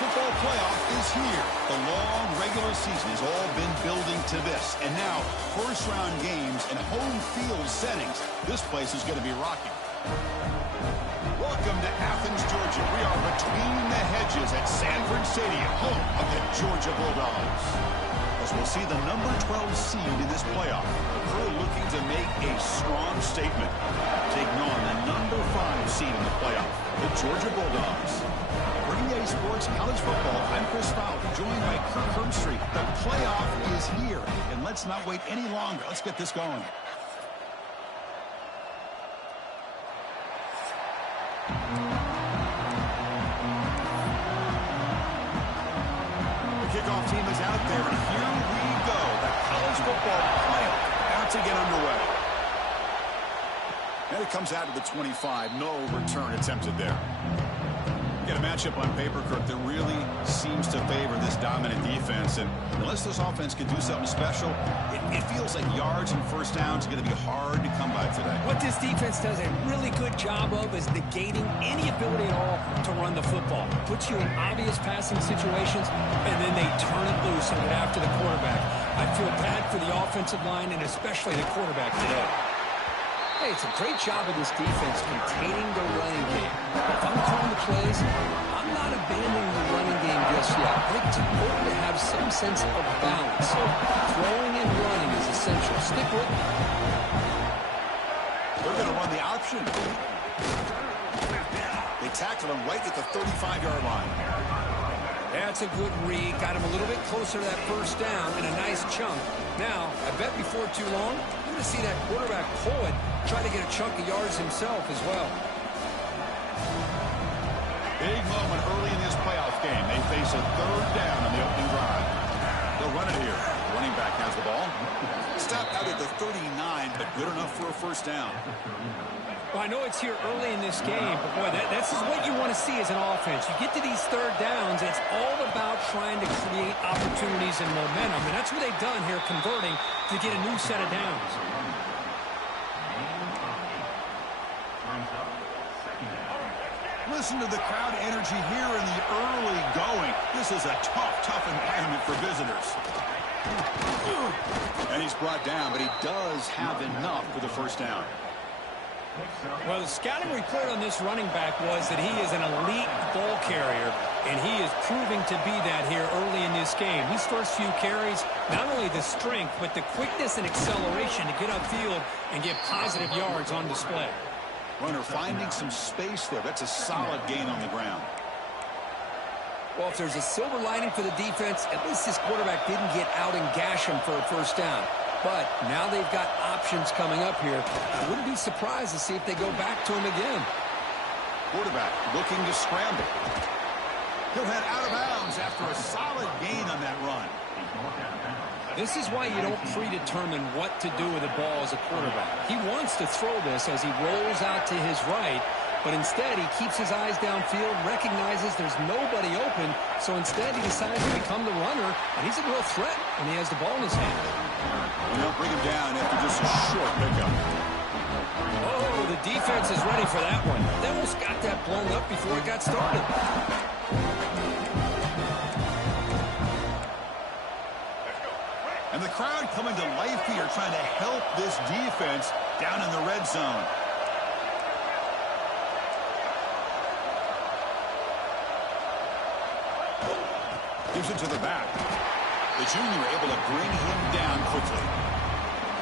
football playoff is here. The long regular season has all been building to this. And now, first-round games in home field settings. This place is going to be rocking. Welcome to Athens, Georgia. We are between the hedges at Sanford Stadium, home of the Georgia Bulldogs. As we'll see the number 12 seed in this playoff. The crew looking to make a strong statement. Taking on the number 5 seed in the playoff, the Georgia Bulldogs. Bringing Sports College Football, I'm Chris Fowler, joined by Kirk Herbstreit. The playoff is here, and let's not wait any longer. Let's get this going. The kickoff team is out there, and here we go. The college football playoff about to get underway. And it comes out to the 25. No return attempted there. Get a matchup on paper, Kirk, that really seems to favor this dominant defense. And unless this offense can do something special, it feels like yards and first downs are going to be hard to come by today. What this defense does a really good job of is negating any ability at all to run the football. Puts you in obvious passing situations, and then they turn it loose and get after the quarterback. I feel bad for the offensive line and especially the quarterback today. Hey, it's a great job of this defense containing the running game. If I'm calling the plays, I'm not abandoning the running game just yet. I think it's important to have some sense of balance. So throwing and running is essential. Stick with me. They're going to run the option. They tackle him right at the 35-yard line. That's a good read. Got him a little bit closer to that first down and a nice chunk. Now, I bet before too long, you're going to see that quarterback pull it, try to get a chunk of yards himself as well. Big moment early in this playoff game. They face a third down on the opening drive. They'll run it here. The running back has the ball. Stopped out at the 39, but good enough for a first down. Well, I know it's here early in this game, but boy, this is what you want to see as an offense. You get to these third downs, it's all about trying to create opportunities and momentum, and that's what they've done here, converting to get a new set of downs. Listen to the crowd energy here in the early going. This is a tough environment for visitors. And he's brought down, but he does have enough for the first down. Well, the scouting report on this running back was that he is an elite ball carrier, and he is proving to be that here early in this game. These first few carries, not only the strength, but the quickness and acceleration to get upfield and get positive yards on display. Runner finding some space there. That's a solid gain on the ground. Well, if there's a silver lining for the defense, at least this quarterback didn't get out and gash him for a first down. But now they've got options coming up here. I wouldn't be surprised to see if they go back to him again. Quarterback looking to scramble. He'll head out of bounds after a solid gain on that run. This is why you don't predetermine what to do with the ball as a quarterback. He wants to throw this as he rolls out to his right, but instead he keeps his eyes downfield, recognizes there's nobody open, so instead he decides to become the runner, and he's a real threat when he has the ball in his hand. And they'll bring him down after just a short pickup. Oh, the defense is ready for that one. They almost got that blown up before it got started. And the crowd coming to life here, trying to help this defense down in the red zone. Gives it to the back. The junior able to bring him down quickly.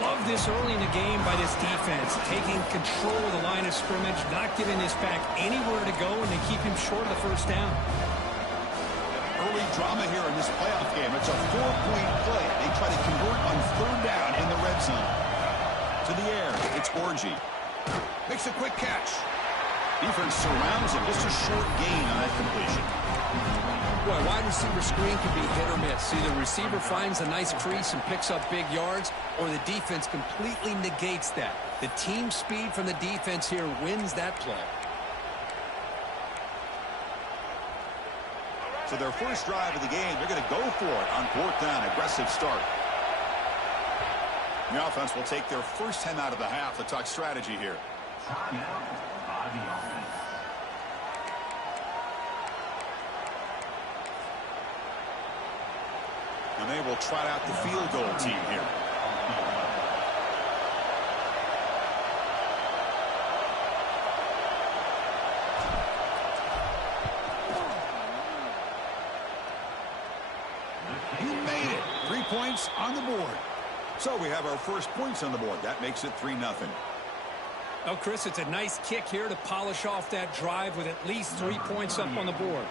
Love this early in the game by this defense, taking control of the line of scrimmage, not giving this back anywhere to go, and they keep him short of the first down. Early drama here in this playoff game. It's a 4-point play. They try to convert on third down in the red zone. To the air, it's Orgy. Makes a quick catch. Defense surrounds him. Just a short gain on that completion. Boy, wide receiver screen can be hit or miss. Either the receiver finds a nice crease and picks up big yards, or the defense completely negates that. The team speed from the defense here wins that play. So their first drive of the game, they're going to go for it on fourth down. Aggressive start. The offense will take their first 10 out of the half. Let's talk strategy here. And they will trot out the field goal team here. He made it. 3 points on the board. So we have our first points on the board. That makes it 3-0. Oh, Chris, it's a nice kick here to polish off that drive with at least 3 points up on the board.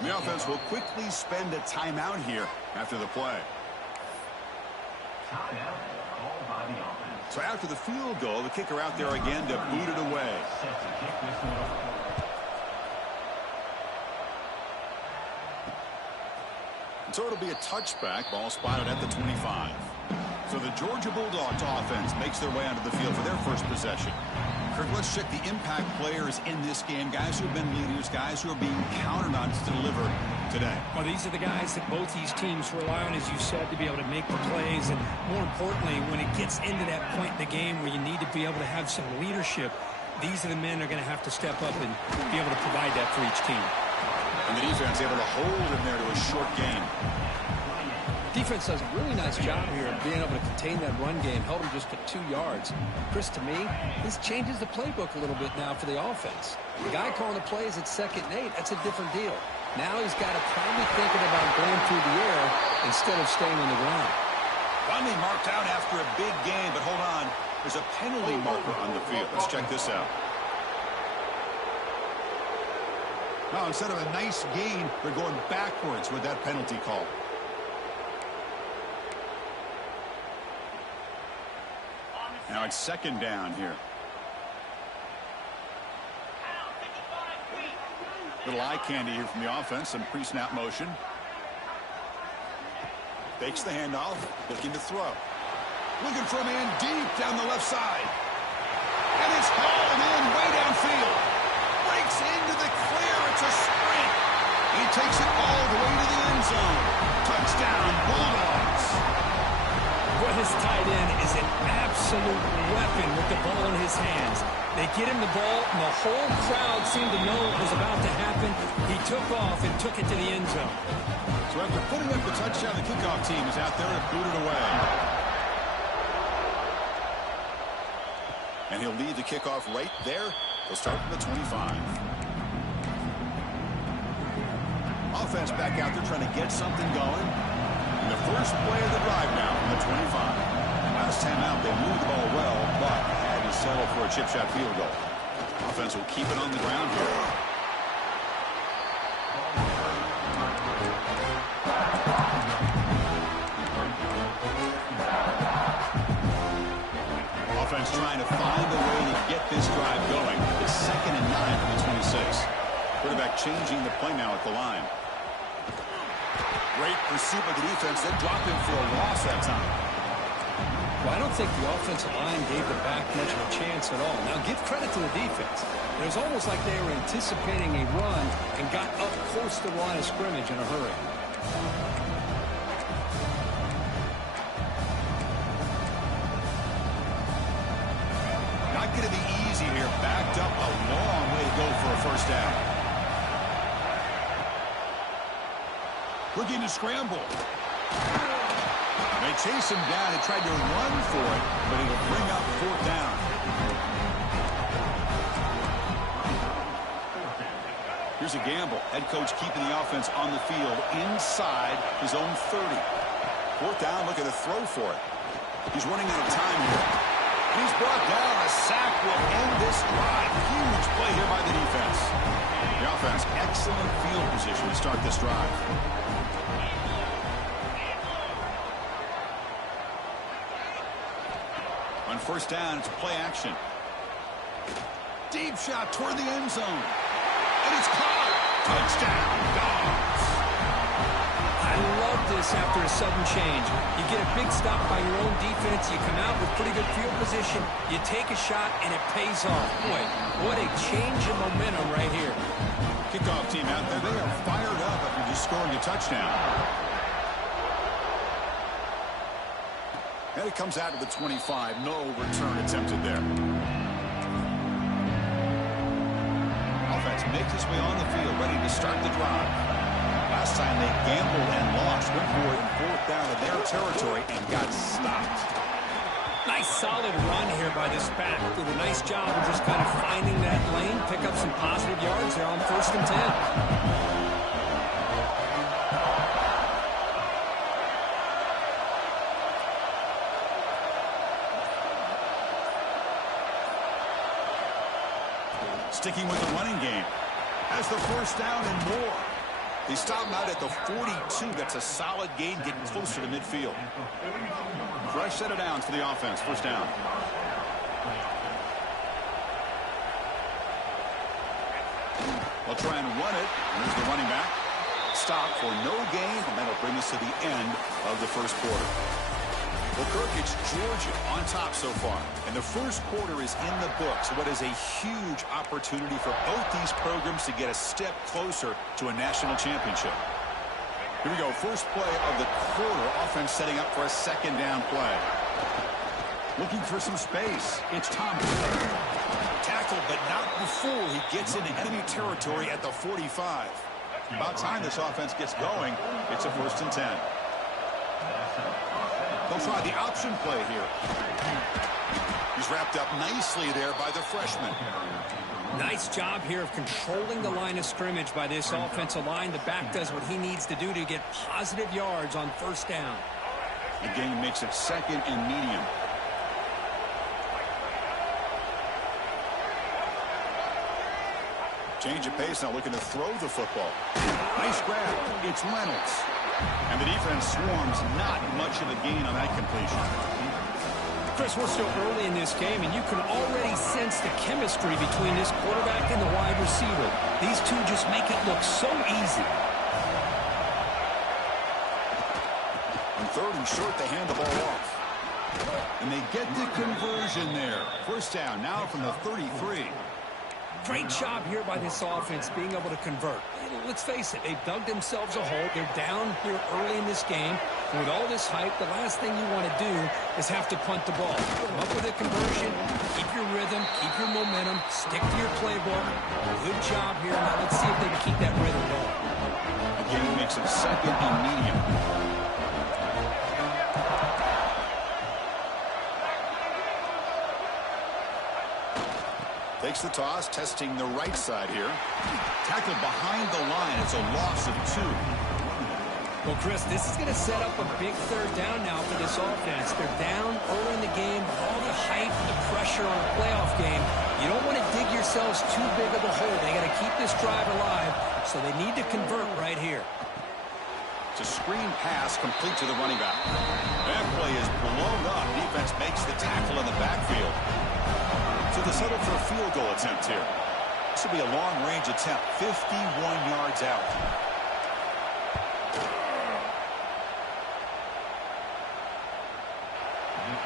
The offense will quickly spend a timeout here after the play. So after the field goal, the kicker out there again to boot it away. So it'll be a touchback. Ball spotted at the 25. So the Georgia Bulldogs offense makes their way onto the field for their first possession. Kirk, let's check the impact players in this game. Guys who have been leaders, guys who are being counted on to deliver today. Well, these are the guys that both these teams rely on, as you said, to be able to make the plays. And more importantly, when it gets into that point in the game where you need to be able to have some leadership, these are the men that are going to have to step up and be able to provide that for each team. And the defense able to hold him there to a short gain. Defense does a really nice job here of being able to contain that run game, held him just to 2 yards. Chris, to me, this changes the playbook a little bit now for the offense. The guy calling the plays at 2nd and 8, that's a different deal. Now he's got to probably thinking about going through the air instead of staying on the ground. Finally marked out after a big game, but hold on. There's a penalty marker on the field. Let's check this out. Now, instead of a nice gain, they're going backwards with that penalty call. Now it's 2nd down here. Little eye candy here from the offense. Some pre-snap motion. Fakes the handoff. Looking to throw. Looking for a man deep down the left side. And it's hauled in way downfield. Breaks into the clear. It's a sprint. He takes it all the way to the end zone. Touchdown, Bulldogs. Well, his tight end is an absolute weapon with the ball in his hands. They get him the ball, and the whole crowd seemed to know what was about to happen. He took off and took it to the end zone. So after putting up the touchdown, the kickoff team is out there to boot it away. And he'll lead the kickoff right there. He'll start from the 25. Offense back out there trying to get something going. And the first play of the drive now from the 25. Last time out, they moved the ball well, but had to settle for a chip shot field goal. Offense will keep it on the ground here. Offense trying to find a way to get this drive going. It's 2nd and 9 from the 26. Quarterback changing the play now at the line. Great pursuit by the defense. Then drop him for a loss that time. Well, I don't think the offensive line gave the back much of a chance at all. Now, give credit to the defense. It was almost like they were anticipating a run and got up close to the line of scrimmage in a hurry. Not going to be easy here. Backed up a long way to go for a first down. Looking to scramble. They chase him down. They tried to run for it, but it'll bring up 4th down. Here's a gamble. Head coach keeping the offense on the field inside his own 30. 4th down, looking to throw for it. He's running out of time here. And he's brought down. A sack will end this drive. Huge play here by the defense. The offense, excellent field position to start this drive. On 1st down, it's play action. Deep shot toward the end zone. And it's caught. Touchdown, Dogs. I love this after a sudden change. You get a big stop by your own defense. You come out with pretty good field position. You take a shot, and it pays off. Boy, what a change in momentum right here. Kickoff team out there. They are fired up after just scoring a touchdown. And it comes out to the 25. No return attempted there. Offense makes its way on the field, ready to start the drive. Last time they gambled and lost. Went for it in fourth down in their territory and got stopped. Nice solid run here by this back. Did a nice job of just kind of finding that lane, pick up some positive yards there on 1st and 10. Sticking with the running game. Has the first down and more. They stop him out at the 42. That's a solid gain, getting closer to midfield. Fresh set of downs for the offense. First down. They'll try and run it. Here's the running back. Stop for no gain, and that'll bring us to the end of the first quarter. Well, Kirk, it's Georgia on top so far. And the first quarter is in the books. What is a huge opportunity for both these programs to get a step closer to a national championship. Here we go. First play of the quarter. Offense setting up for a second down play. Looking for some space. It's Thomas. Tackled, but not before he gets into enemy territory at the 45. About time this offense gets going. It's a 1st and 10. They'll try the option play here. He's wrapped up nicely there by the freshman. Nice job here of controlling the line of scrimmage by this offensive line. The back does what he needs to do to get positive yards on 1st down. The game makes it 2nd and medium. Change of pace, now looking to throw the football. Nice grab. It's Reynolds. And the defense swarms, not much of a gain on that completion. Chris, we're still early in this game, and you can already sense the chemistry between this quarterback and the wide receiver. These two just make it look so easy. On 3rd and short, they hand the ball off. And they get the conversion there. First down now from the 33. Great job here by this offense being able to convert. Let's face it, they've dug themselves a hole. They're down here early in this game. And with all this hype, the last thing you want to do is have to punt the ball. Come up with a conversion, keep your rhythm, keep your momentum, stick to your playbook. Good job here. Now let's see if they can keep that rhythm going. The game makes it 2nd and medium. Takes the toss, testing the right side here. Tackled behind the line. It's a loss of 2. Well, Chris, this is going to set up a big 3rd down now for this offense. They're down early in the game. All the hype, the pressure on a playoff game. You don't want to dig yourselves too big of a hole. They got to keep this drive alive, so they need to convert right here. It's a screen pass complete to the running back. That play is blown up. Defense makes the tackle in the backfield. So they settle for a field goal attempt here. This will be a long-range attempt, 51 yards out.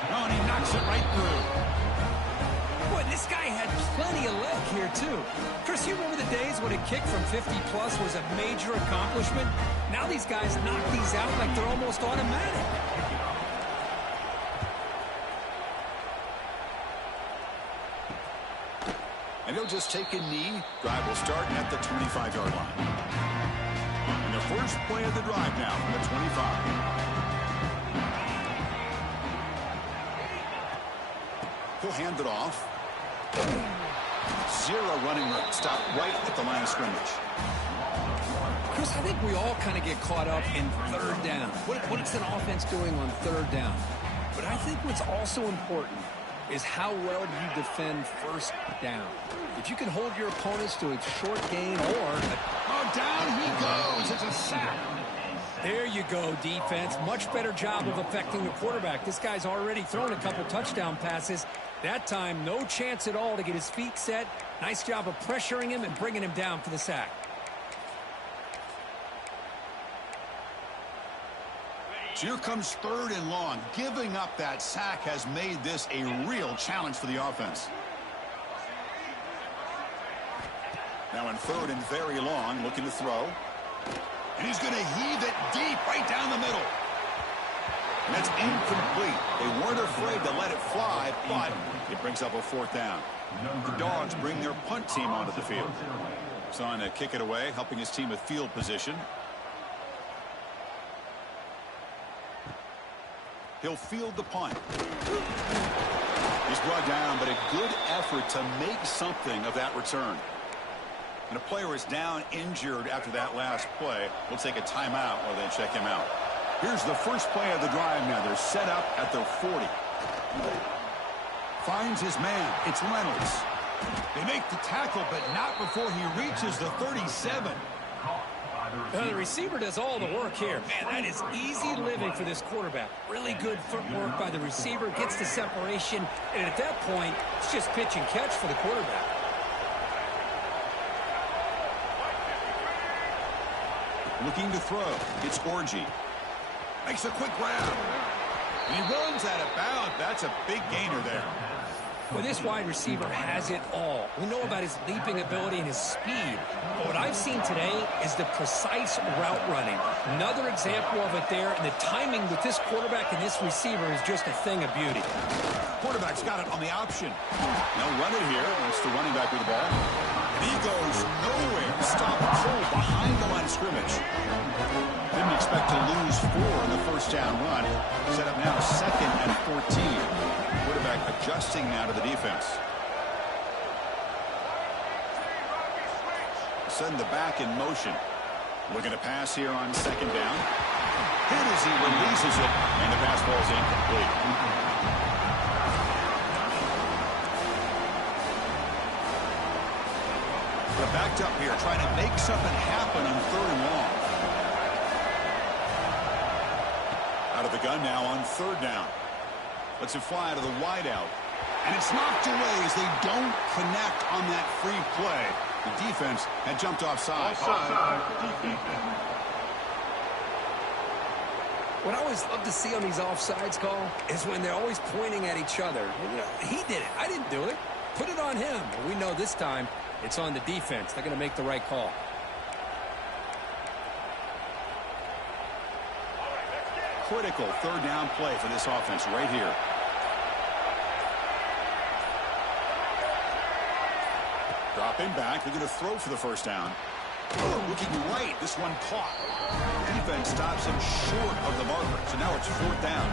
Oh, and he knocks it right through. Boy, this guy had plenty of leg here, too. Chris, you remember the days when a kick from 50-plus was a major accomplishment? Now these guys knock these out like they're almost automatic. And he'll just take a knee. Drive will start at the 25-yard line. And the first play of the drive now from the 25. He'll hand it off. 0 running room. Stop right at the line of scrimmage. Chris, I think we all kind of get caught up in 3rd down. What is an offense doing on 3rd down? But I think what's also important is how well you defend 1st down. If you can hold your opponents to a short gain or... Oh, down he goes. It's a sack. There you go, defense. Much better job of affecting the quarterback. This guy's already thrown a couple touchdown passes. That time, no chance at all to get his feet set. Nice job of pressuring him and bringing him down for the sack. So here comes 3rd and long. Giving up that sack has made this a real challenge for the offense. Now in 3rd and very long, looking to throw. And he's going to heave it deep right down the middle. And that's incomplete. They weren't afraid to let it fly, but it brings up a 4th down. The Dogs bring their punt team onto the field. So on to kick it away, helping his team with field position. He'll field the punt. He's brought down, but a good effort to make something of that return. And a player is down injured after that last play. We'll take a timeout while they check him out. Here's the first play of the drive now. They're set up at their 40. Finds his man. It's Reynolds. They make the tackle, but not before he reaches the 37. The receiver does all the work here. Man, that is easy living for this quarterback. Really good footwork by the receiver. Gets the separation. And at that point, it's just pitch and catch for the quarterback. Looking to throw. It's Orgy. Makes a quick grab. And he runs out of bounds. That's a big gainer there. Well, this wide receiver has it all. We know about his leaping ability and his speed. But what I've seen today is the precise route running. Another example of it there. And the timing with this quarterback and this receiver is just a thing of beauty. Quarterback's got it on the option. Now run it here. That's the running back with the ball. And he goes nowhere. Stop cold behind the line of scrimmage. Didn't expect to lose 4 in the first down run. Set up now 2nd and 14. Quarterback adjusting now to the defense. Send the back in motion. Looking to pass here on 2nd down. Hit as he releases it, and the pass ball is incomplete. They're backed up here, trying to make something happen on 3rd and long. Out of the gun now on 3rd down. Lets it fly to the wideout. And it's knocked away as they don't connect on that free play. The defense had jumped offside. What I always love to see on these offsides call is when they're always pointing at each other. You know, he did it. I didn't do it. Put it on him. We know this time it's on the defense. They're going to make the right call. Critical 3rd down play for this offense right here. Dropping back. They're going to throw for the 1st down. Oh, looking right. This one caught. Defense stops him short of the marker. So now it's 4th down.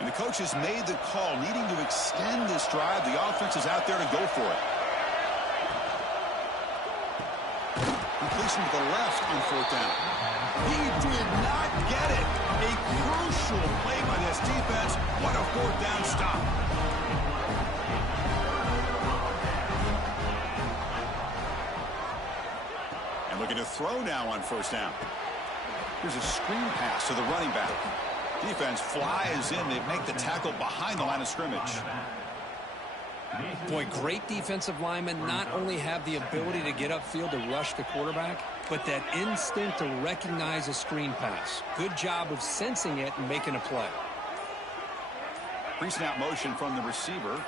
And the coach has made the call, needing to extend this drive. The offense is out there to go for it. Completion to the left on 4th down. He did not get it. A crucial play by this defense. What a 4th down stop. And looking to throw now on 1st down. Here's a screen pass to the running back. Defense flies in. They make the tackle behind the line of scrimmage. Boy, great defensive linemen not only have the ability to get upfield to rush the quarterback, but that instinct to recognize a screen pass. Good job of sensing it and making a play. Pre-snap motion from the receiver.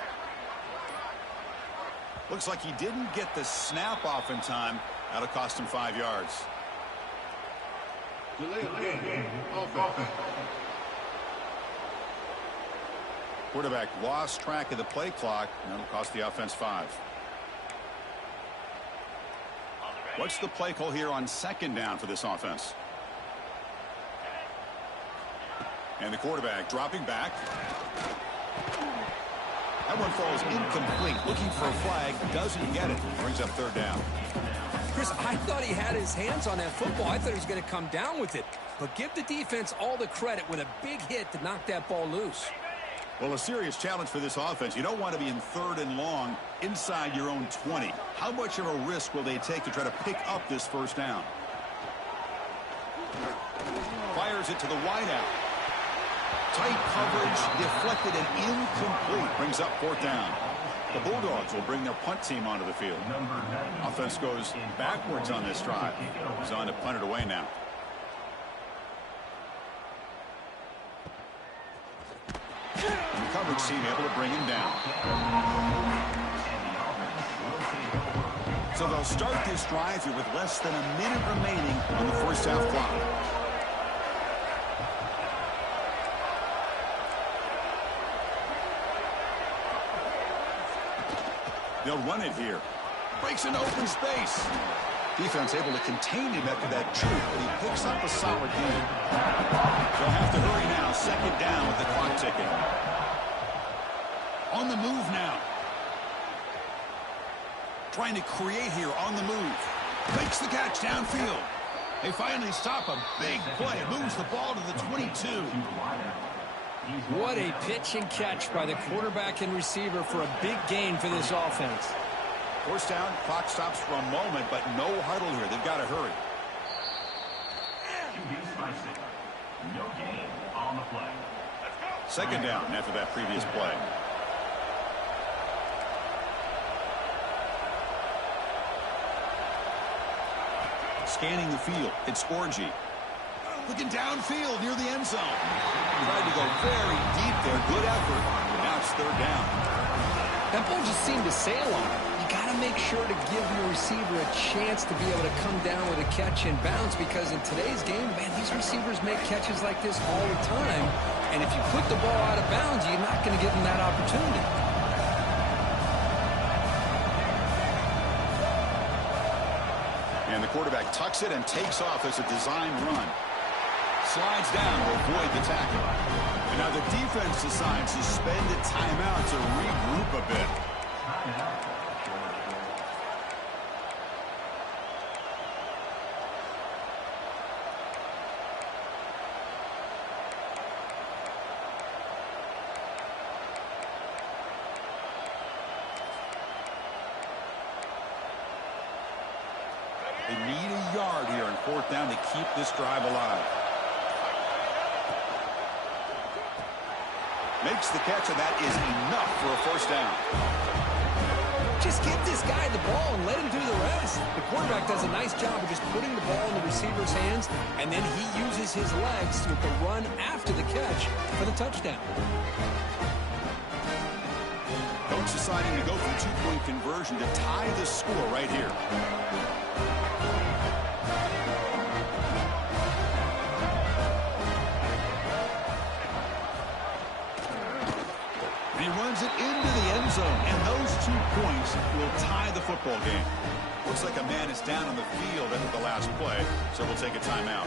Looks like he didn't get the snap off in time. That'll cost him 5 yards. Quarterback lost track of the play clock, and that'll cost the offense 5. What's the play call here on 2nd down for this offense? And the quarterback dropping back. That one falls incomplete. Looking for a flag, doesn't get it. Brings up 3rd down. Chris, I thought he had his hands on that football. I thought he was going to come down with it. But give the defense all the credit with a big hit to knock that ball loose. Well, a serious challenge for this offense. You don't want to be in 3rd and long inside your own 20. How much of a risk will they take to try to pick up this 1st down? Fires it to the wideout. Tight coverage, deflected and incomplete. Brings up 4th down. The Bulldogs will bring their punt team onto the field. Offense goes backwards on this drive. He's on to punt it away now. And the coverage team able to bring him down. So they'll start this drive here with less than a minute remaining on the 1st half clock. They'll run it here. Breaks into open space. Defense able to contain him after that juke, but he picks up a solid gain. They'll have to hurry now. Second down with the clock ticking. On the move now. Trying to create here on the move. Makes the catch downfield. They finally stop him. Big play. Moves the ball to the 22. What a pitch and catch by the quarterback and receiver for a big gain for this offense. First down, clock stops for a moment, but no huddle here. They've got to hurry. No gain on the play. Second down after that previous play. Scanning the field, it's Orgy. Looking downfield near the end zone. Tried to go very deep there. Good effort. Now it's third down. That ball just seemed to sail on it. You got to make sure to give your receiver a chance to be able to come down with a catch and bounce, because in today's game, man, these receivers make catches like this all the time. And if you put the ball out of bounds, you're not going to give them that opportunity. And the quarterback tucks it and takes off as a design run. Slides down to avoid the tackle. And now the defense decides to spend a timeout to regroup a bit. They need a yard here in fourth down to keep this drive alive. Makes the catch, and that is enough for a first down. Just give this guy the ball and let him do the rest. The quarterback does a nice job of just putting the ball in the receiver's hands, and then he uses his legs with the run after the catch for the touchdown. Coach deciding to go for the two-point conversion to tie the score right here. He runs it into the end zone, and those 2 points will tie the football game. Looks like a man is down on the field after the last play, so we'll take a timeout.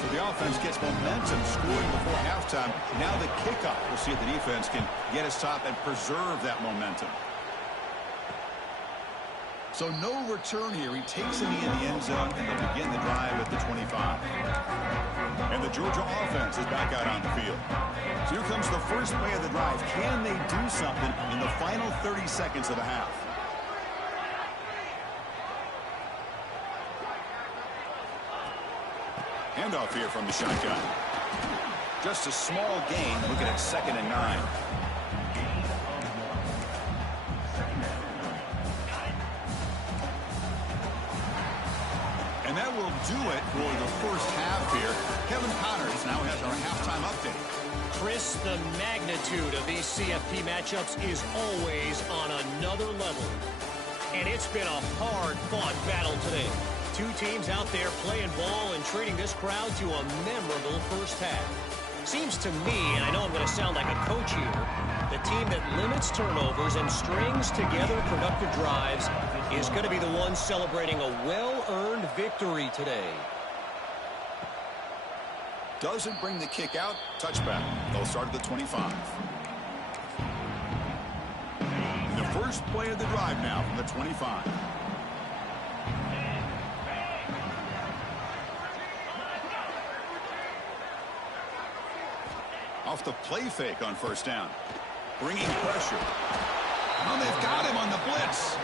So the offense gets momentum, scoring before halftime. Now the kickoff. We'll see if the defense can get a stop and preserve that momentum. So no return here. He takes it in the end zone, and they'll begin the drive at the 25. And the Georgia offense is back out on the field. So here comes the first play of the drive. Can they do something in the final 30 seconds of the half? Handoff here from the shotgun. Just a small gain, looking at 2nd and 9. And that will do it for the first half here. Kevin Connors now has our halftime update. Chris, the magnitude of these CFP matchups is always on another level. And it's been a hard-fought battle today. Two teams out there playing ball and treating this crowd to a memorable first half. Seems to me, and I know I'm going to sound like a coach here, the team that limits turnovers and strings together productive drives is going to be the one celebrating a well-earned victory today. Doesn't bring the kick out. Touchback. They'll start at the 25. The first play of the drive now from the 25. Off the play fake on first down. Bringing pressure. Oh, they've got him on the blitz.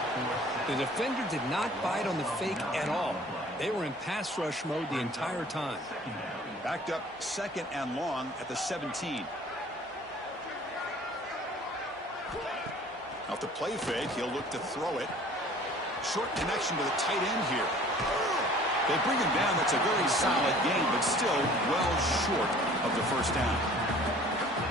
The defender did not bite on the fake at all. They were in pass rush mode the entire time. Backed up 2nd and long at the 17. Off the play fake, he'll look to throw it. Short connection to the tight end here. They bring him down. That's a very solid game, but still well short of the first down.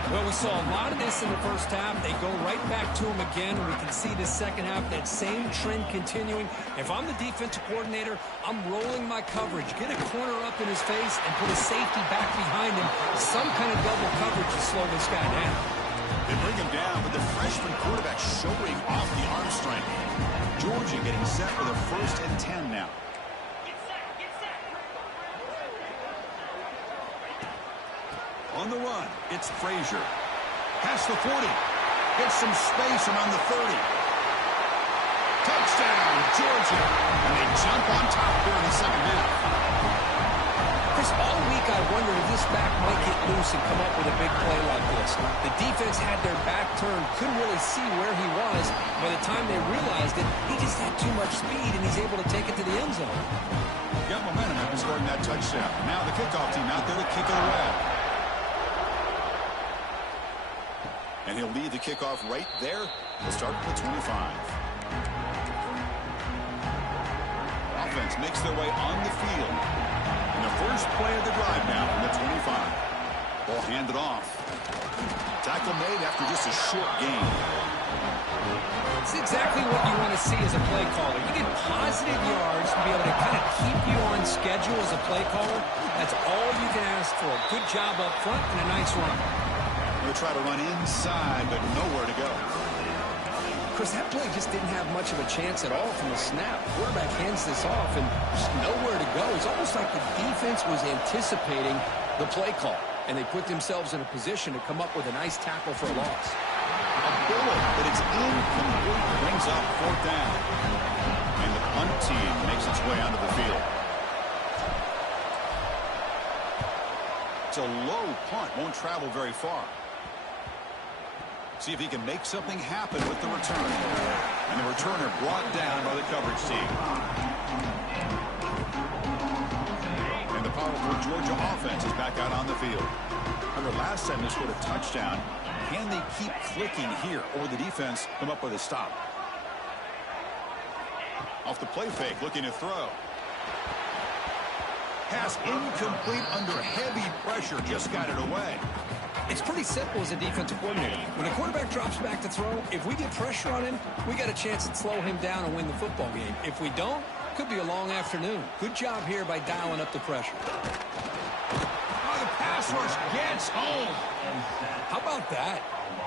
Well, we saw a lot of this in the first half. They go right back to him again, and we can see this second half, that same trend continuing. If I'm the defensive coordinator, I'm rolling my coverage. Get a corner up in his face and put a safety back behind him. Some kind of double coverage to slow this guy down. They bring him down, but the freshman quarterback showing off the arm strength. Georgia getting set for the 1st and 10 now. On the run, it's Frazier. Past the 40. Gets some space around the 30. Touchdown, Georgia. And they jump on top here in the second half. Chris, all week I wondered if this back might get loose and come up with a big play like this. The defense had their back turned, couldn't really see where he was. By the time they realized it, he just had too much speed, and he's able to take it to the end zone. Got momentum after scoring that touchdown. Now the kickoff team out there to kick it away. And he'll lead the kickoff right there. We'll start with the 25. Offense makes their way on the field. And the first play of the drive now from the 25. Ball handed off. Tackle made after just a short gain. It's exactly what you want to see as a play caller. You get positive yards to be able to kind of keep you on schedule as a play caller. That's all you can ask for. Good job up front and a nice run. They'll try to run inside, but nowhere to go. Chris, that play just didn't have much of a chance at all from the snap. Quarterback hands this off and just nowhere to go. It's almost like the defense was anticipating the play call, and they put themselves in a position to come up with a nice tackle for a loss. A bullet, but it's incomplete. Brings up 4th down. And the punt team makes its way onto the field. It's a low punt. Won't travel very far. See if he can make something happen with the return. And the returner brought down by the coverage team. And the powerful Georgia offense is back out on the field. Remember, last time they scored a touchdown. Can they keep clicking here, or the defense come up with a stop? Off the play fake, looking to throw. Pass incomplete under heavy pressure. Just got it away. It's pretty simple as a defensive coordinator. When the quarterback drops back to throw, if we get pressure on him, we got a chance to slow him down and win the football game. If we don't, could be a long afternoon. Good job here by dialing up the pressure. Oh, the pass rush gets home. How about that?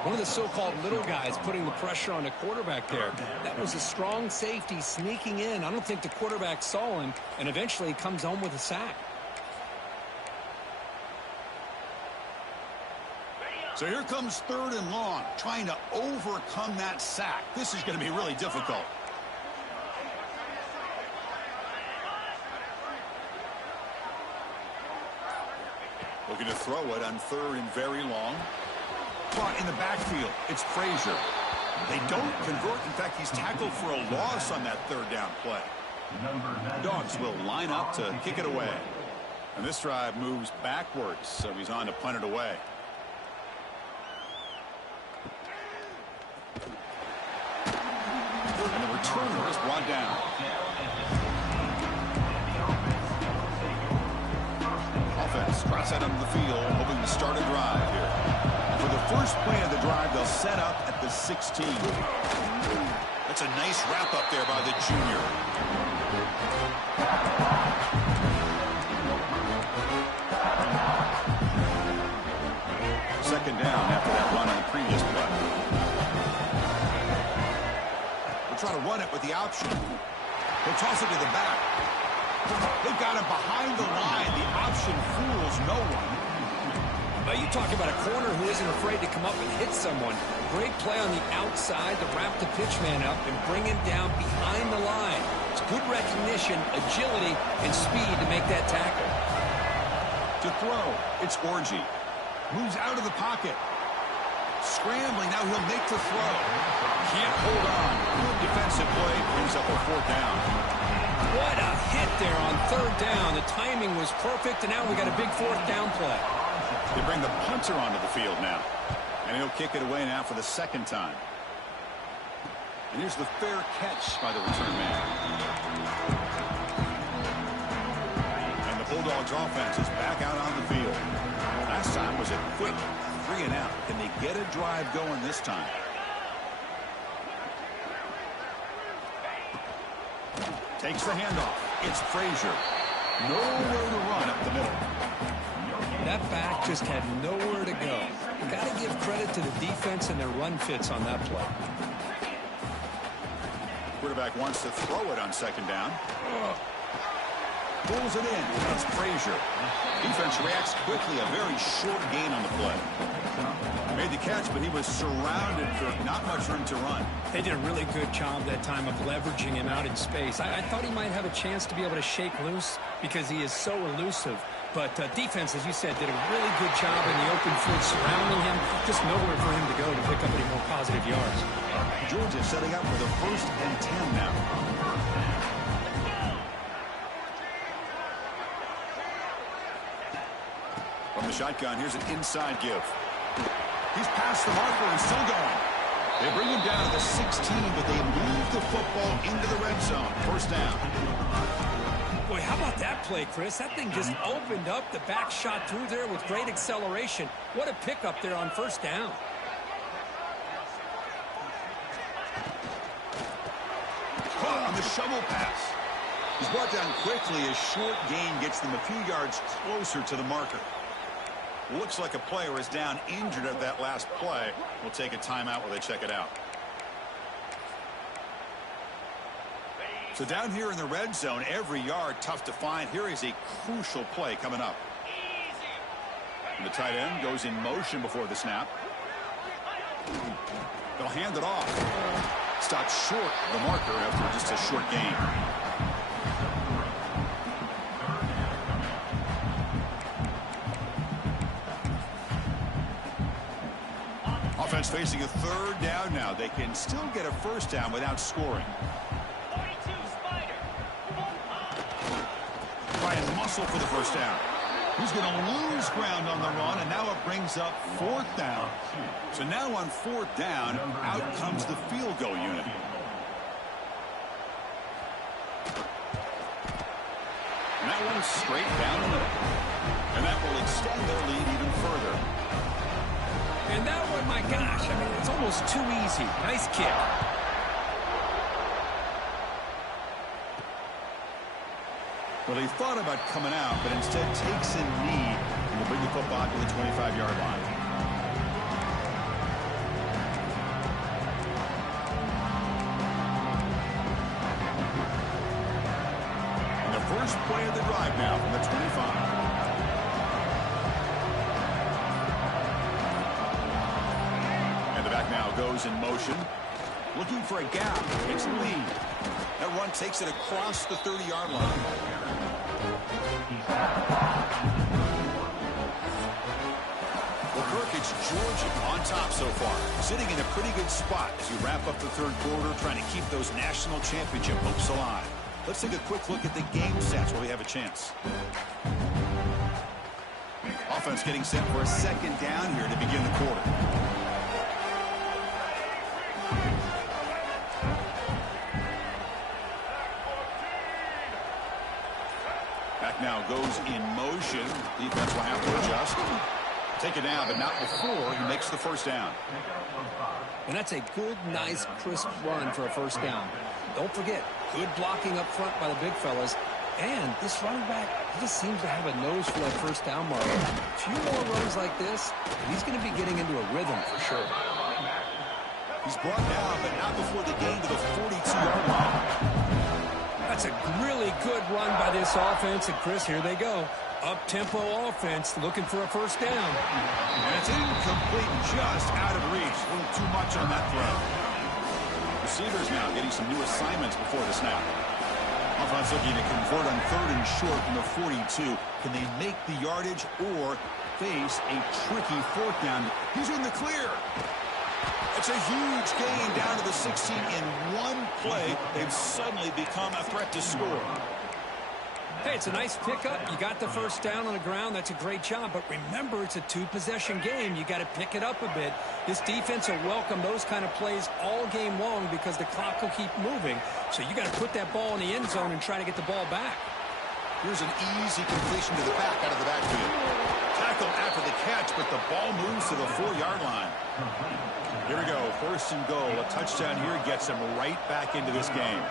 One of the so-called little guys putting the pressure on the quarterback there. That was a strong safety sneaking in. I don't think the quarterback saw him, and eventually he comes home with a sack. So here comes 3rd and long, trying to overcome that sack. This is going to be really difficult. Looking to throw it on 3rd and very long. Caught in the backfield. It's Frazier. They don't convert. In fact, he's tackled for a loss on that 3rd down play. Dogs will line up to kick it away. And this drive moves backwards, so he's on to punt it away. And the returner is brought down. Offense cross out onto the field, hoping to start a drive here. For the first play of the drive, they'll set up at the 16. That's a nice wrap up there by the junior. Second down after that run on the previous play. We'll try to run it with the option. He'll toss it to the back. They've got him behind the line. The option fools no one. Well, you talk about a corner who isn't afraid to come up and hit someone. Great play on the outside to wrap the pitch man up and bring him down behind the line. It's good recognition, agility, and speed to make that tackle. To throw, it's Orji. Moves out of the pocket. Scrambling, now he'll make the throw. Can't hold on. Good defensive play, brings up a 4th down. What a hit there on 3rd down. The timing was perfect, and now we got a big 4th down play. They bring the punter onto the field now. And he'll kick it away now for the 2nd time. And here's the fair catch by the return man. And the Bulldogs offense is back out on the field. Last time was a quick 3 and out. Can they get a drive going this time? Takes the handoff. It's Frazier. Nowhere to run up the middle. That back just had nowhere to go. Got to give credit to the defense and their run fits on that play. Quarterback wants to throw it on 2nd down. Pulls it in. It's Frazier. Defense reacts quickly. A very short gain on the play. Made the catch, but he was surrounded for not much room to run. They did a really good job that time of leveraging him out in space. I thought he might have a chance to be able to shake loose because he is so elusive. But defense, as you said, did a really good job in the open field surrounding him. Just nowhere for him to go to pick up any more positive yards. Georgia setting up for the 1st and 10 now. From the shotgun, here's an inside give. He's past the marker and still going. They bring him down to the 16, but they move the football into the red zone. 1st down. Boy, how about that play, Chris? That thing just opened up. The back shot through there with great acceleration. What a pickup there on 1st down. Caught on the shovel pass. He's brought down quickly. A short gain gets them a few yards closer to the marker. Looks like a player is down injured at that last play. We'll take a timeout while they check it out. So down here in the red zone, every yard tough to find. Here is a crucial play coming up. And the tight end goes in motion before the snap. They'll hand it off. Stopped short of the marker after just a short gain. Offense facing a 3rd down now. They can still get a 1st down without scoring. Try and muscle for the 1st down. He's going to lose ground on the run, and now it brings up 4th down. So now on 4th down, out comes the field goal unit. And that one's straight down the middle. And that will extend their lead even further. And that one, my gosh, I mean, it's almost too easy. Nice kick. Well, he thought about coming out, but instead takes a knee and will bring the football to the 25-yard line. And the first play of the drive now from the 25. Now goes in motion, looking for a gap. It's Lee. That run takes it across the 30-yard line. Well, Kirk, it's Georgia on top so far, sitting in a pretty good spot as you wrap up the 3rd quarter, trying to keep those national championship hopes alive. Let's take a quick look at the game stats while we have a chance. Offense getting set for a 2nd down here to begin the quarter. Now goes in motion. Defense will have to adjust. Take it down, but not before he makes the 1st down. And that's a good, nice, crisp run for a 1st down. Don't forget, good blocking up front by the big fellas. And this running back, he just seems to have a nose for that 1st down mark. A few more runs like this, and he's going to be getting into a rhythm for sure. He's brought down, but not before the gain to the 42-yard line. That's a really good run by this offense. And, Chris, here they go. Up-tempo offense looking for a 1st down. And it's incomplete, just out of reach. A little too much on that throw. Receivers now getting some new assignments before the snap. Offense looking to convert on 3rd and short from the 42. Can they make the yardage or face a tricky 4th down? He's in the clear. It's a huge gain down to the 16 in one play. They've suddenly become a threat to score. Hey, it's a nice pickup. You got the 1st down on the ground. That's a great job. But remember, it's a 2-possession game. You got to pick it up a bit. This defense will welcome those kind of plays all game long because the clock will keep moving. So you got to put that ball in the end zone and try to get the ball back. Here's an easy completion to the back out of the backfield. tackle after the catch, but the ball moves to the 4-yard line. Here we go, 1st and goal. A touchdown here gets him right back into this game.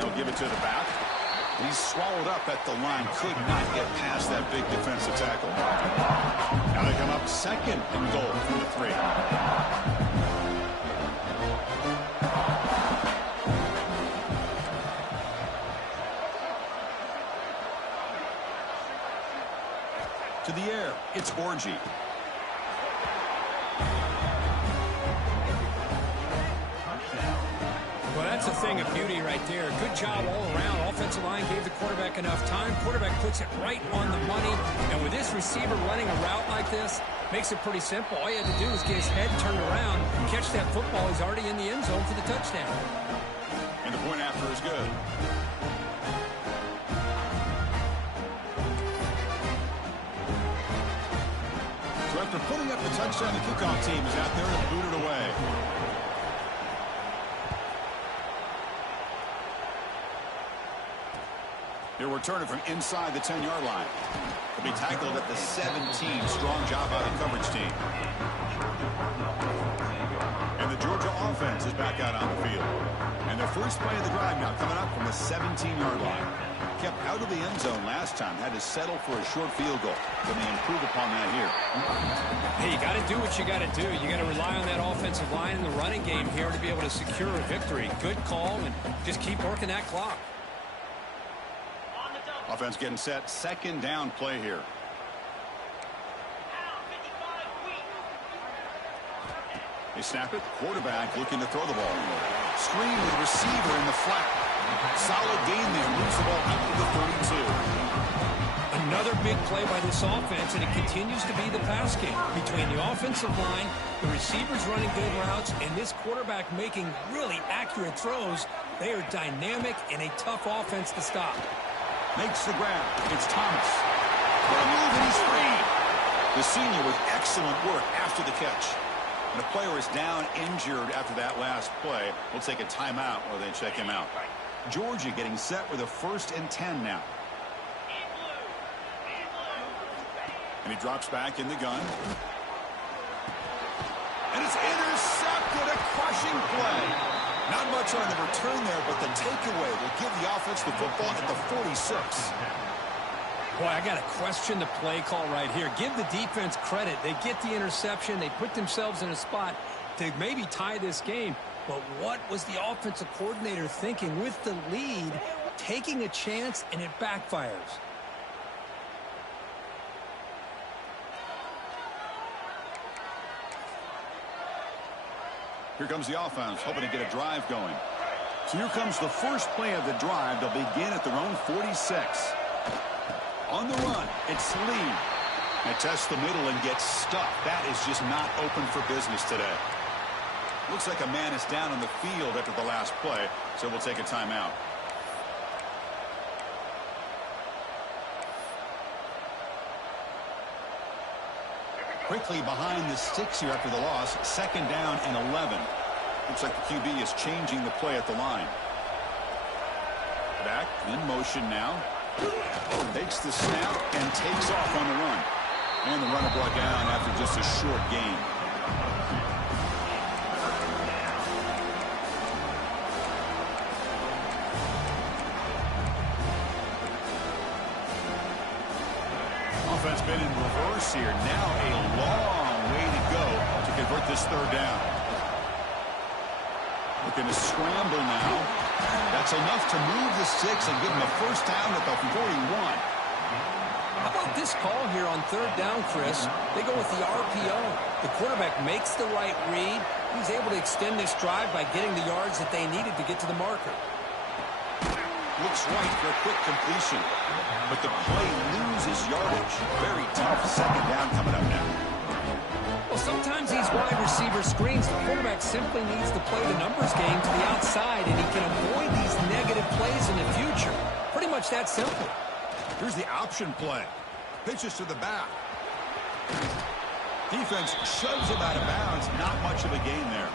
They'll give it to the back. He's swallowed up at the line. Could not get past that big defensive tackle. Now they come up 2nd and goal from the 3. To the air, it's Orgy. Well, that's a thing of beauty right there. Good job all around. Offensive line gave the quarterback enough time. Quarterback puts it right on the money. And with this receiver running a route like this, makes it pretty simple. All you had to do was get his head turned around, catch that football. He's already in the end zone for the touchdown. And the point after is good. So after putting up the touchdown, the kickoff team is out there to boot it away. He'll return it from inside the 10-yard line. He'll be tackled at the 17. Strong job by the coverage team. And the Georgia offense is back out on the field. And their first play of the drive now coming up from the 17-yard line. Kept out of the end zone last time. Had to settle for a short field goal. Can they improve upon that here? Hey, you got to do what you got to do. You got to rely on that offensive line in the running game here to be able to secure a victory. Good call, and just keep working that clock. Offense getting set. 2nd down play here. They snap it. Quarterback looking to throw the ball. Screen with receiver in the flat. Solid gain there. Moves the ball up to the 32. Another big play by this offense, and it continues to be the pass game. Between the offensive line, the receivers running good routes, and this quarterback making really accurate throws, they are dynamic and a tough offense to stop. Makes the grab. It's Thomas. For a move, and he's free. The senior with excellent work after the catch. And the player is down injured after that last play. We'll take a timeout while they check him out. Georgia getting set with a 1st and 10 now. And he drops back in the gun. And it's intercepted. A crushing play. Not much on the return there, but the takeaway will give the offense the football at the 46. Boy, I got to question the play call right here. Give the defense credit. They get the interception. They put themselves in a spot to maybe tie this game. But what was the offensive coordinator thinking with the lead, taking a chance, and it backfires? Here comes the offense, hoping to get a drive going. So here comes the first play of the drive. They'll begin at their own 46. On the run, it's Lee. They test the middle and get stuffed. That is just not open for business today. Looks like a man is down on the field after the last play, so we'll take a timeout. Quickly behind the sticks here after the loss. 2nd down and 11. Looks like the QB is changing the play at the line. Back in motion now. Takes the snap and takes off on the run. And the runner brought down after just a short gain. Offense been in reverse here. Now a long way to go to convert this 3rd down. Looking to scramble now. That's enough to move the sticks and give them a 1st down at the 41. How about this call here on 3rd down, Chris? They go with the RPO. The quarterback makes the right read. He's able to extend this drive by getting the yards that they needed to get to the marker. Looks right for a quick completion. But the play loses yardage. Very tough 2nd down coming up now. Well, sometimes these wide receiver screens, the quarterback simply needs to play the numbers game to the outside, and he can avoid these negative plays in the future. Pretty much that simple. Here's the option play. Pitches to the back. Defense shoves him out of bounds. Not much of a gain there.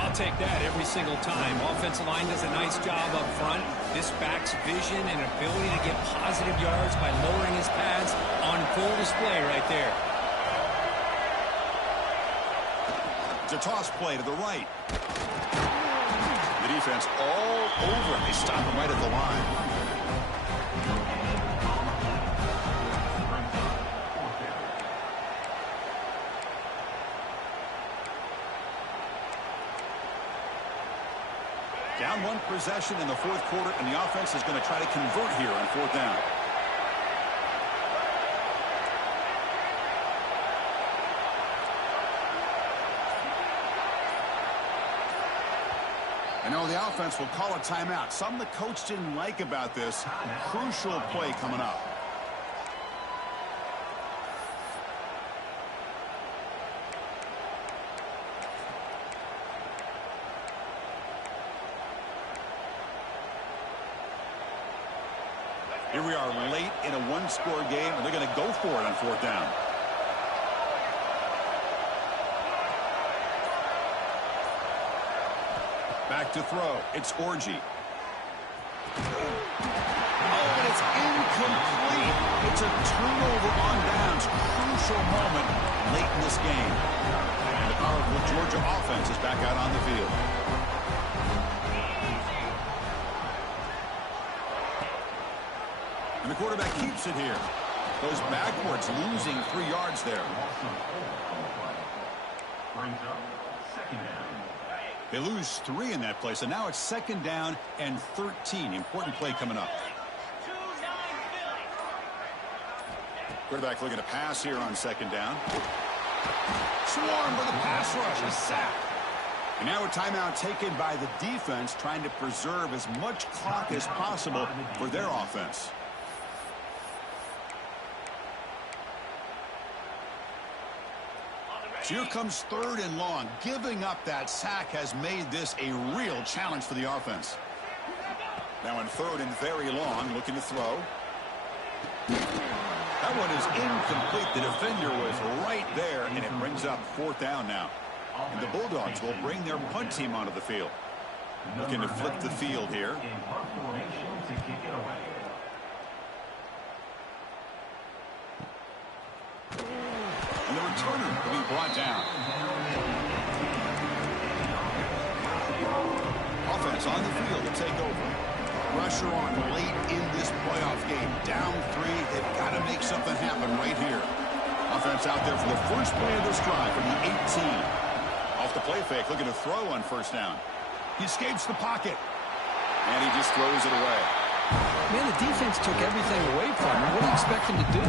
I'll take that every single time. Offensive line does a nice job up front. This back's vision and ability to get positive yards by lowering his pads on full display right there. It's a toss play to the right. The defense all over him. They stop him right at the line. Down one possession in the fourth quarter, and the offense is going to try to convert here on fourth down. And now the offense will call a timeout. Something the coach didn't like about this. Crucial play coming up. Here we are late in a one-score game, and they're going to go for it on fourth down. Back to throw. It's Orgy. Oh, and it's incomplete. It's a turnover on downs. Crucial moment late in this game. And the powerful Georgia offense is back out on the field. And the quarterback keeps it here. Goes backwards, losing 3 yards there. They lose 3 in that play, so now it's second down and 13. Important play coming up. Quarterback looking to pass here on second down. Swarm for the pass rush. A sack. And now a timeout taken by the defense, trying to preserve as much clock as possible for their offense. So here comes third and long. Giving up that sack has made this a real challenge for the offense. Now in third and very long, looking to throw. That one is incomplete. The defender was right there, and it brings up fourth down now. And the Bulldogs will bring their punt team onto the field. Looking to flip the field here. And the returner will be brought down. Offense on the field to take over. Pressure on late in this playoff game. Down 3. They've got to make something happen right here. Offense out there for the first play of this drive from the 18. Off the play fake, looking to throw on first down. He escapes the pocket. And he just throws it away. Man, the defense took everything away from him. What do you expect him to do?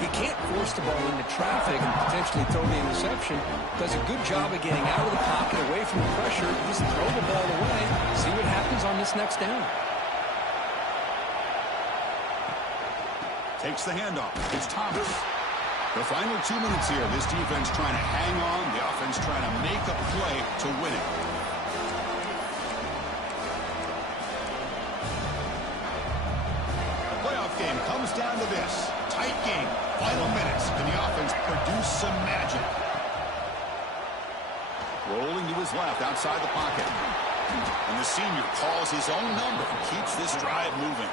He can't force the ball into traffic and potentially throw the interception. Does a good job of getting out of the pocket, away from the pressure. Just throw the ball away. See what happens on this next down. Takes the handoff. It's Thomas. The final 2 minutes here. This defense trying to hang on. The offense trying to make a play to win it. The playoff game comes down to this. Tight game. Final minutes. Can the offense produce some magic? Rolling to his left outside the pocket. And the senior calls his own number and keeps this drive moving.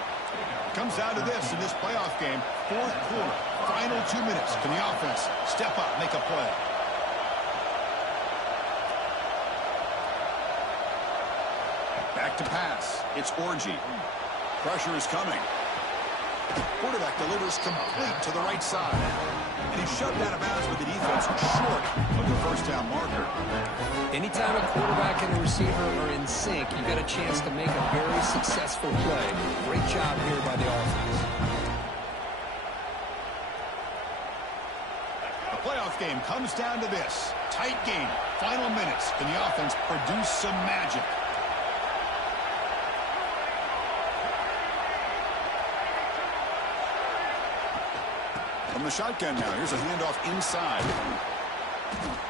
Comes down to this in this playoff game. Fourth quarter. Final 2 minutes. Can the offense step up, make a play? Back to pass. It's Orgy. Pressure is coming. Quarterback delivers complete to the right side. And he's shoved out of bounds with the defense short of the first down marker. Anytime a quarterback and a receiver are in sync, you got a chance to make a very successful play. Great job here by the offense. The playoff game comes down to this. Tight game. Final minutes. Can the offense produce some magic? From the shotgun now, here's a handoff inside.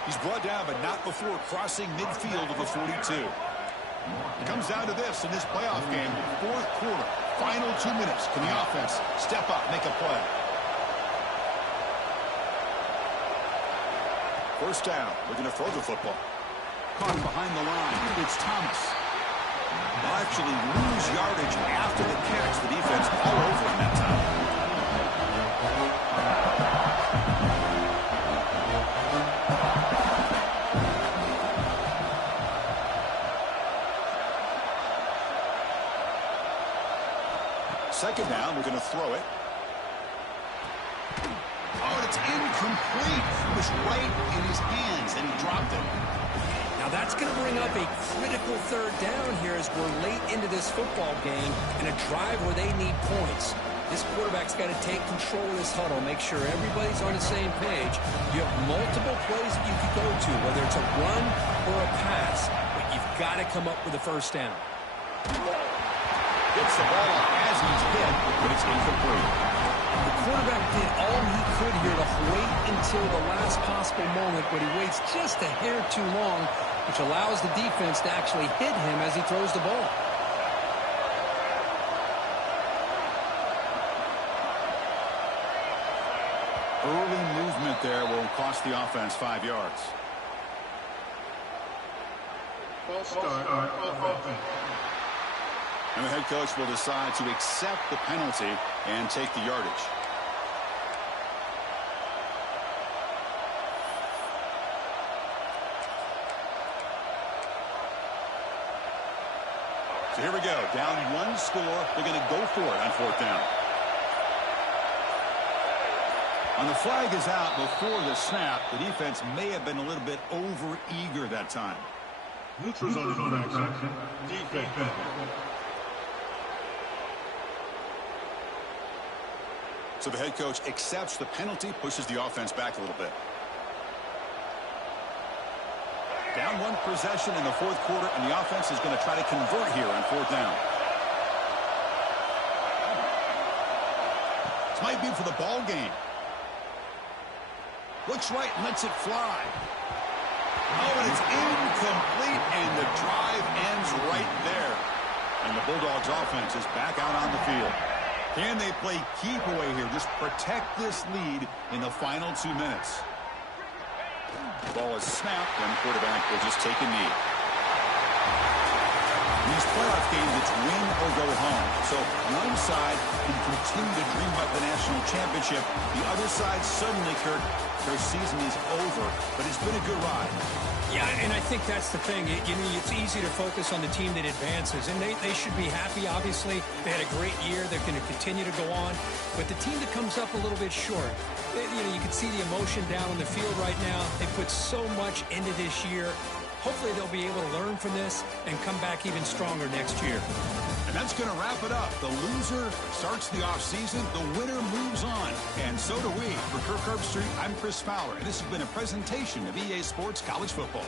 He's brought down, but not before crossing midfield of the 42. It comes down to this in this playoff game. Fourth quarter, final 2 minutes. Can the offense step up, make a play? First down. We're going to throw the football. Caught behind the line. It's Thomas. They'll actually lose yardage after the catch. The defense all over him that time. Second down, we're going to throw it. Oh, it's incomplete. It was right in his hands, and he dropped it. Now that's going to bring up a critical third down here as we're late into this football game in a drive where they need points. This quarterback's got to take control of this huddle, make sure everybody's on the same page. You have multiple plays that you could go to, whether it's a run or a pass, but you've got to come up with a first down. Gets the ball as he's hit, but it's incomplete. The quarterback did all he could here to wait until the last possible moment, but he waits just a hair too long, which allows the defense to actually hit him as he throws the ball. Early movement there will cost the offense 5 yards. False start. Offense. And the head coach will decide to accept the penalty and take the yardage. So here we go. Down one score. They're going to go for it on fourth down. And the flag is out before the snap. The defense may have been a little bit over-eager that time. Neutral zone action. Defense. So the head coach accepts the penalty, pushes the offense back a little bit. Down one possession in the fourth quarter, and the offense is going to try to convert here on fourth down. This might be for the ball game. Looks right and lets it fly. Oh, and it's incomplete, and the drive ends right there. And the Bulldogs offense is back out on the field. Can they play keep away here? Just protect this lead in the final 2 minutes. The ball is snapped, and the quarterback will just take a knee. In these playoff games, it's win or go home. So one side can continue to dream about the national championship. The other side suddenly, Kirk, their season is over. But it's been a good ride. Yeah, and I think that's the thing. It's easy to focus on the team that advances, and they should be happy, obviously. They had a great year. They're going to continue to go on. But the team that comes up a little bit short, you can see the emotion down on the field right now. They put so much into this year. Hopefully they'll be able to learn from this and come back even stronger next year. And that's going to wrap it up. The loser starts the offseason. The winner moves on. And so do we. For Kirk Herbstreit, I'm Chris Fowler. And this has been a presentation of EA Sports College Football.